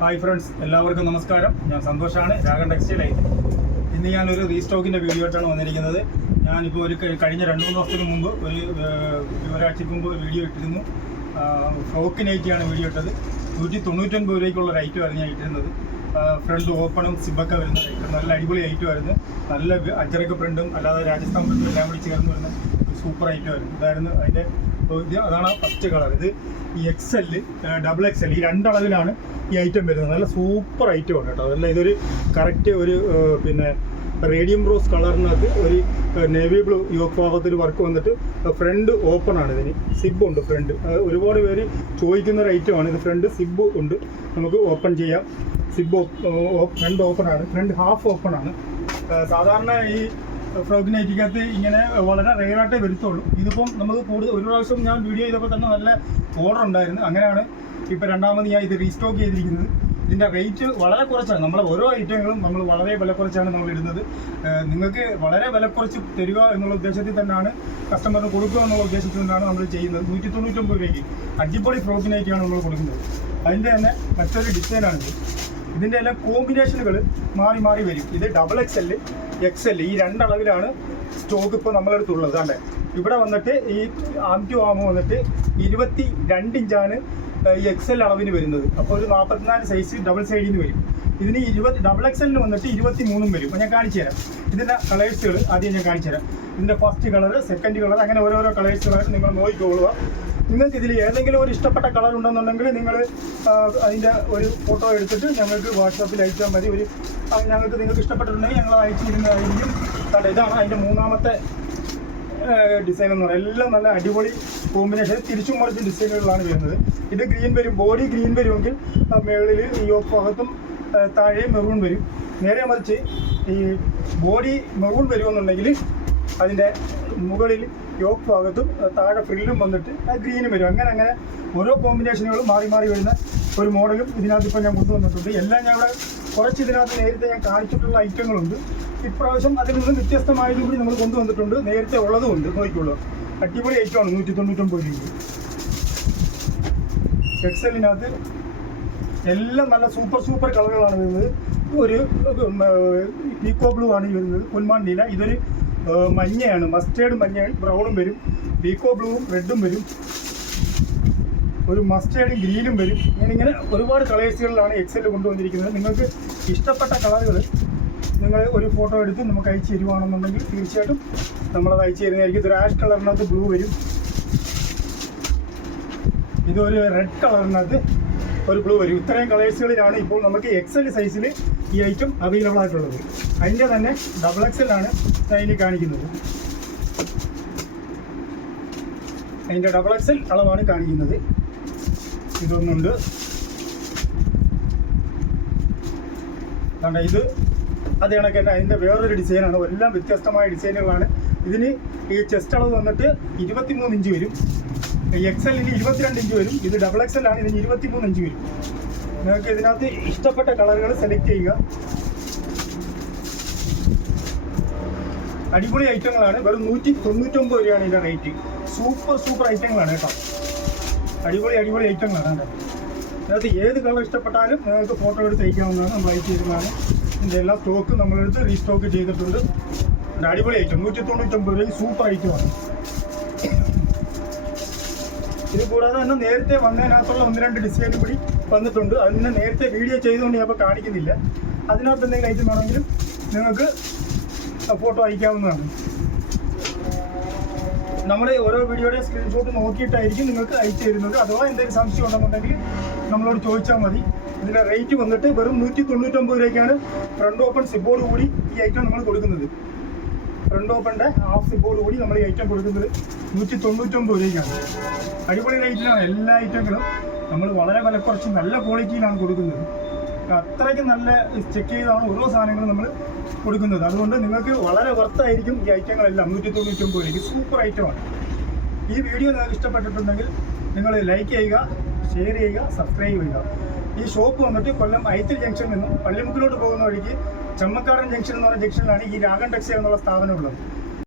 Hi friends, എല്ലാവർക്കും നമസ്കാരം. ഞാൻ സന്തോഷാണ്, രാഗൻ ടെക്സ്റ്റൈൽ. ഇന്ന് ഞാനൊരു റീസ്റ്റോക്കിൻ്റെ വീഡിയോ ആയിട്ടാണ് വന്നിരിക്കുന്നത്. ഞാനിപ്പോൾ കഴിഞ്ഞ 2-3 ദിവസത്തിന് മുമ്പ് ഒരാഴ്ചയ്ക്ക് മുമ്പ് വീഡിയോ ഇട്ടിരുന്നു. ഫ്രോക്ക് നൈറ്റിയാണ് വീഡിയോ ഇട്ടത്. 199 രൂപയ്ക്കുള്ള ഒരു ഐറ്റമായിരുന്നു ഞാൻ ഇട്ടിരുന്നത്. ഫ്രണ്ട് ഓപ്പണും സിബൊക്കെ വരുന്ന നല്ല അടിപൊളി ഐറ്റമായിരുന്നു. നല്ല അജറക്ക് പ്രിൻറ്റും അല്ലാതെ രാജസ്ഥാൻ പ്രിൻറ്റും എല്ലാം കൂടി ചേർന്ന് വരുന്ന സൂപ്പർ ഐറ്റമായിരുന്നു. ഇതായിരുന്നു അതിൻ്റെ അതാണ് ഫസ്റ്റ് കളർ. ഇത് ഈ XL, XXL ഈ രണ്ടളവിലാണ് ഈ ഐറ്റം വരുന്നത്. നല്ല സൂപ്പർ ഐറ്റമാണ് കേട്ടോ. അതല്ല, ഇതൊരു കറക്റ്റ് ഒരു റേഡിയം റോസ് കളറിനകത്ത് ഒരു നേവി ബ്ലൂ യോക്ക് ഭാഗത്തിൽ വർക്ക് വന്നിട്ട് ഫ്രണ്ട് ഓപ്പൺ ആണ്. ഇതിന് സിബ് ഉണ്ട് ഫ്രണ്ട്. ഒരുപാട് പേര് ചോദിക്കുന്ന ഒരു ഐറ്റമാണ് ഇത്. ഫ്രണ്ട് സിബ് ഉണ്ട്, നമുക്ക് ഓപ്പൺ ചെയ്യാം. സിബ് ഫ്രണ്ട് ഓപ്പൺ ആണ്, ഫ്രണ്ട് ഹാഫ് ഓപ്പൺ ആണ്. സാധാരണ ഈ ഫ്രോക്ക് നൈറ്റിക്കകത്ത് ഇങ്ങനെ വളരെ റെയറായിട്ടേ വരുത്തുള്ളൂ. ഇതിപ്പം നമുക്ക് കൂടുതൽ ഒരു പ്രാവശ്യം ഞാൻ വീഡിയോ ചെയ്തപ്പോൾ തന്നെ നല്ല ഓർഡർ ഉണ്ടായിരുന്നു. അങ്ങനെയാണ് ഇപ്പോൾ രണ്ടാമത് ഞാൻ ഇത് റീസ്റ്റോക്ക് ചെയ്തിരിക്കുന്നത്. ഇതിൻ്റെ റേറ്റ് വളരെ കുറച്ചാണ്. നമ്മൾ ഓരോ ഐറ്റങ്ങളും നമ്മൾ വളരെ വില കുറച്ചാണ് നമ്മൾ ഇടുന്നത്. നിങ്ങൾക്ക് വളരെ വില കുറച്ച് തരിക എന്നുള്ള ഉദ്ദേശത്തിൽ തന്നെയാണ്, കസ്റ്റമറിന് കൊടുക്കുക എന്നുള്ള ഉദ്ദേശത്തിൽ തന്നെയാണ് നമ്മൾ ചെയ്യുന്നത്. 199 രൂപയ്ക്ക് അടിപൊളി ഫ്രോക്ക് നൈറ്റിയാണ് നമ്മൾ കൊടുക്കുന്നത്. അതിൻ്റെ തന്നെ മറ്റൊരു ഡിസൈനാണിത്. ഇതിൻ്റെ എല്ലാം കോമ്പിനേഷനുകൾ മാറി മാറി വരും. ഇത് XXL, XL ഈ രണ്ടളവിലാണ് സ്റ്റോക്ക് ഇപ്പോൾ നമ്മളെടുത്തുള്ളത്. അല്ലേ, ഇവിടെ വന്നിട്ട് ഈ ആം ടു ആം വന്നിട്ട് 22 ഇഞ്ചാണ് ഈ XL അളവിന് വരുന്നത്. അപ്പോൾ ഒരു 44 സൈസ് ഡബിൾ സൈഡിൽ നിന്ന് വരും. ഇതിന് XXL വന്നിട്ട് 23 വരും. അപ്പോൾ ഞാൻ കാണിച്ചു തരാം ഇതിൻ്റെ കളേഴ്സുകൾ. ആദ്യം ഞാൻ കാണിച്ചു തരാം. ഇതിൻ്റെ ഫസ്റ്റ് കളർ, സെക്കൻഡ് കളർ, അങ്ങനെ ഓരോരോ കളേഴ്സുകളായിട്ട് നിങ്ങൾ നോക്കിക്കൊള്ളുക. നിങ്ങൾക്ക് ഇതിൽ ഏതെങ്കിലും ഒരു ഇഷ്ടപ്പെട്ട കളർ ഉണ്ടെന്നുണ്ടെങ്കിൽ നിങ്ങൾ അതിൻ്റെ ഒരു ഫോട്ടോ എടുത്തിട്ട് ഞങ്ങൾക്ക് വാട്സാപ്പിൽ അയച്ചാൽ മതി. നിങ്ങൾക്ക് ഇഷ്ടപ്പെട്ടിട്ടുണ്ടെങ്കിൽ ഞങ്ങൾ അയച്ചിരുന്നതായിരിക്കും. കാരണം ഇതാണ് അതിൻ്റെ മൂന്നാമത്തെ ഡിസൈൻ എന്ന് പറയുന്നത്. എല്ലാം നല്ല അടിപൊളി കോമ്പിനേഷൻ, തിരിച്ചും മറിച്ചും ഡിസൈനുകളാണ് വരുന്നത്. ഇത് ഗ്രീൻ വരും, ബോഡി ഗ്രീൻ വരുമെങ്കിൽ മുകളിൽ ഈ യോക്ക് ഭാഗത്തും താഴെ മെറൂൺ വരും. നേരെ മറിച്ച് ഈ ബോഡി മെറൂൺ വരുമെന്നുണ്ടെങ്കിൽ അതിൻ്റെ മുകളിൽ യോക്ക് ഭാഗത്തും താഴെ ഫ്രില്ലും വന്നിട്ട് ഗ്രീനും വരും. അങ്ങനെ ഓരോ കോമ്പിനേഷനുകളും മാറി മാറി വരുന്ന ഒരു മോഡലും ഇതിനകത്ത് ഇപ്പോൾ ഞാൻ കൊണ്ടുവന്നിട്ടുണ്ട്. എല്ലാം ഞാൻ ഇവിടെ കുറച്ച് ഇതിനകത്ത് നേരത്തെ ഞാൻ കാണിച്ചിട്ടുള്ള ഐറ്റങ്ങളുണ്ട്. ഇപ്രാവശ്യം അതിൽ നിന്ന് വ്യത്യസ്തമായതും കൂടി നമ്മൾ കൊണ്ടുവന്നിട്ടുണ്ട്. നേരത്തെ ഉള്ളതും ഉണ്ട്. നോക്കിക്കോളൂ, അടിപൊളി ഐറ്റമാണ്. 199 രൂപ. XL-നകത്ത് എല്ലാം നല്ല സൂപ്പർ കളറുകളാണ് വരുന്നത്. ഒരു പീക്കോ ബ്ലൂ ആണ് വരുന്നത്, പൊന്മാൻ നീല. ഇതൊരു മഞ്ഞയാണ്, മസ്റ്റേർഡ് മഞ്ഞയും ബ്രൗണും വരും. പീക്കോ ബ്ലൂവും റെഡും വരും. ഒരു മസ്റ്റേർഡ് ഗ്രീനും വരും. ഇങ്ങനെ ഒരുപാട് കളേഴ്സുകളിലാണ് XL കൊണ്ടുവന്നിരിക്കുന്നത്. നിങ്ങൾക്ക് ഇഷ്ടപ്പെട്ട കളറുകൾ നിങ്ങൾ ഒരു ഫോട്ടോ എടുത്ത് നമുക്ക് അയച്ചു തരുവാണെന്നുണ്ടെങ്കിൽ തീർച്ചയായിട്ടും നമ്മളത് അയച്ചു തരുന്നതായിരിക്കും. ഇതൊരു ആഷ് കളറിനകത്ത് ബ്ലൂ വരും. ഇതൊരു റെഡ് കളറിനകത്ത് ഒരു ബ്ലൂ വരും. ഇത്രയും കളേഴ്സുകളിലാണ് ഇപ്പോൾ നമുക്ക് XL സൈസിൽ ഈ ഐറ്റം അവൈലബിൾ ആയിട്ടുള്ളത്. അതിൻ്റെ തന്നെ XXL ആണ് അതിന് കാണിക്കുന്നത്. അതിൻ്റെ XXL അളവാണ് കാണിക്കുന്നത്. ഇതൊന്നുണ്ട്. കാരണം ഇത് അത് കണക്ക് തന്നെ അതിൻ്റെ വേറൊരു ഡിസൈനാണ്. എല്ലാം വ്യത്യസ്തമായ ഡിസൈനുകളാണ്. ഇതിന് ഈ ചെസ്റ്റ് അളവ് വന്നിട്ട് 23 ഇഞ്ച് വരും. XL-ന് 22 ഇഞ്ച് വരും. ഇത് XXL ആണ്. ഇതിന് 23 ഇഞ്ച് വരും. നിങ്ങൾക്ക് ഇതിനകത്ത് ഇഷ്ടപ്പെട്ട കളറുകൾ സെലക്ട് ചെയ്യുക. അടിപൊളി ഐറ്റങ്ങളാണ്. വെറും 199 രൂപയാണ് ഇതിൻ്റെ റേറ്റ്. സൂപ്പർ ഐറ്റങ്ങളാണ് കേട്ടോ. അടിപൊളി ഐറ്റങ്ങളാണ്. അതിനകത്ത് ഏത് കളർ ഇഷ്ടപ്പെട്ടാലും നിങ്ങൾക്ക് ഫോട്ടോ എടുത്ത് അയക്കാവുന്നതാണ്. നമ്മൾ അയച്ചു തരുന്നതാണ്. ഇതിൻ്റെ എല്ലാ സ്റ്റോക്കും നമ്മളെടുത്ത് റീസ്റ്റോക്ക് ചെയ്തിട്ടുണ്ട്. അടിപൊളി ഐറ്റം 199 രൂപ. സൂപ്പർ ഐറ്റമാണ്. ഇത് കൂടാതെ തന്നെ നേരത്തെ വന്നതിനകത്തുള്ള 1-2 ഡിസൈൻ കൂടി വന്നിട്ടുണ്ട്. അതിന് നേരത്തെ വീഡിയോ ചെയ്തുകൊണ്ട് ഞാൻ ഇപ്പോൾ കാണിക്കുന്നില്ല. അതിനകത്ത് എന്തെങ്കിലും ഐറ്റം വേണമെങ്കിലും നിങ്ങൾക്ക് ഫോട്ടോ അയക്കാവുന്നതാണ്. നമ്മുടെ ഓരോ വീഡിയോയുടെ സ്ക്രീൻഷോട്ട് നോക്കിയിട്ടായിരിക്കും നിങ്ങൾക്ക് അയച്ചു തരുന്നത്. അഥവാ എന്തെങ്കിലും സംശയം ഉണ്ടെന്നുണ്ടെങ്കിൽ നമ്മളോട് ചോദിച്ചാൽ മതി. ഇതിൻ്റെ റേറ്റ് വന്നിട്ട് വെറും 199 രൂപയ്ക്കാണ് ഫ്രണ്ട് ഓപ്പൺ സിബോർഡ് കൂടി ഈ ഐറ്റം നമ്മൾ കൊടുക്കുന്നത്. ഫ്രണ്ട് ഓപ്പണിൻ്റെ ഹാഫ് സിബോർഡ് കൂടി നമ്മൾ ഈ ഐറ്റം കൊടുക്കുന്നത് 199 രൂപയ്ക്കാണ്. അടിപൊളി റേറ്റിലാണ് എല്ലാ ഐറ്റങ്ങളും. നമ്മൾ വളരെ വില കുറച്ച് നല്ല ക്വാളിറ്റിയിലാണ് കൊടുക്കുന്നത്. അത്രയ്ക്ക് നല്ല ചെക്ക് ചെയ്താണ് ഓരോ സാധനങ്ങളും നമ്മൾ കൊടുക്കുന്നത്. അതുകൊണ്ട് നിങ്ങൾക്ക് വളരെ വർത്തായിരിക്കും ഈ ഐറ്റങ്ങളെല്ലാം. 199 രൂപയ്ക്ക് സൂപ്പർ ഐറ്റമാണ്. ഈ വീഡിയോ നിങ്ങൾക്ക് ഇഷ്ടപ്പെട്ടിട്ടുണ്ടെങ്കിൽ നിങ്ങൾ ലൈക്ക് ചെയ്യുക, ഷെയർ ചെയ്യുക, സബ്സ്ക്രൈബ് ചെയ്യുക. ഈ ഷോപ്പ് വന്നിട്ട് കൊല്ലം ഐത്തിൽ ജംഗ്ഷനിൽ നിന്നും പള്ളിമുക്കിലോട്ട് പോകുന്ന വഴിക്ക് ചമ്മക്കാടൻ ജംഗ്ഷൻ എന്ന് പറഞ്ഞ ജംഗ്ഷനിലാണ് ഈ രാഗൻ ടെക്സ്റ്റൈൽ എന്നുള്ള സ്ഥാപനം ഉള്ളത്.